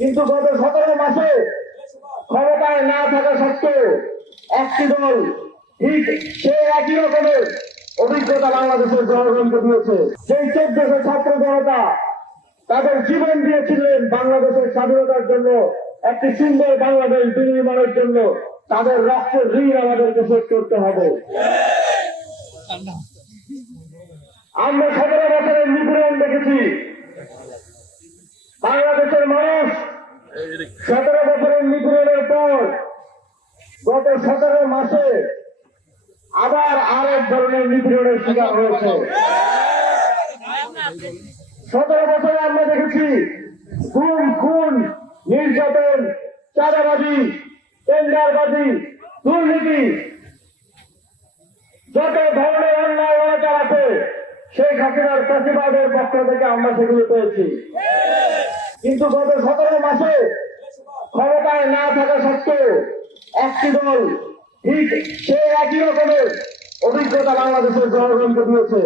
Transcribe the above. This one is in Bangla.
কিন্তু গত 17 মাসে ক্ষমতায় না থাকা সত্ত্বেও একটি দল ঠিক সেই একই রকমের অভিজ্ঞতা বাংলাদেশের জনগণকে দিয়েছে। সেই 1400 ছাত্র জনতা তাদের জীবন দিয়েছিলেন বাংলাদেশের স্বাধীনতার জন্য, একটি সুন্দর বাংলাদেশ বিনির্মাণের জন্য। তাদের রক্তের ঋণ আমাদেরকে শোধ করতে হবে। আমরা 17 বছরের নিপীড়ন দেখেছি। বাংলাদেশের মানুষ 17 বছরের নিপীড়নের পর গত 17 মাসে আবার আরেক ধরনের নিপীড়নের শিকার হয়েছে। 17 বছরে আমরা দেখেছি গুম, খুন, নির্যাতন, চাঁদাবাজি, টেন্ডারবাজি, দুর্নীতি, যত ধরনের অন্যায় অনাচার আছে শেখ হাসিনার ফ্যাসিবাদের পক্ষ থেকে আমরা সেগুলো পেয়েছি। কিন্তু গত 17 মাসে ক্ষমতায় না থাকা সত্ত্বেও একটি দল ঠিক সেই একই রকমের অভিজ্ঞতা বাংলাদেশের জনগণকে দিয়েছে।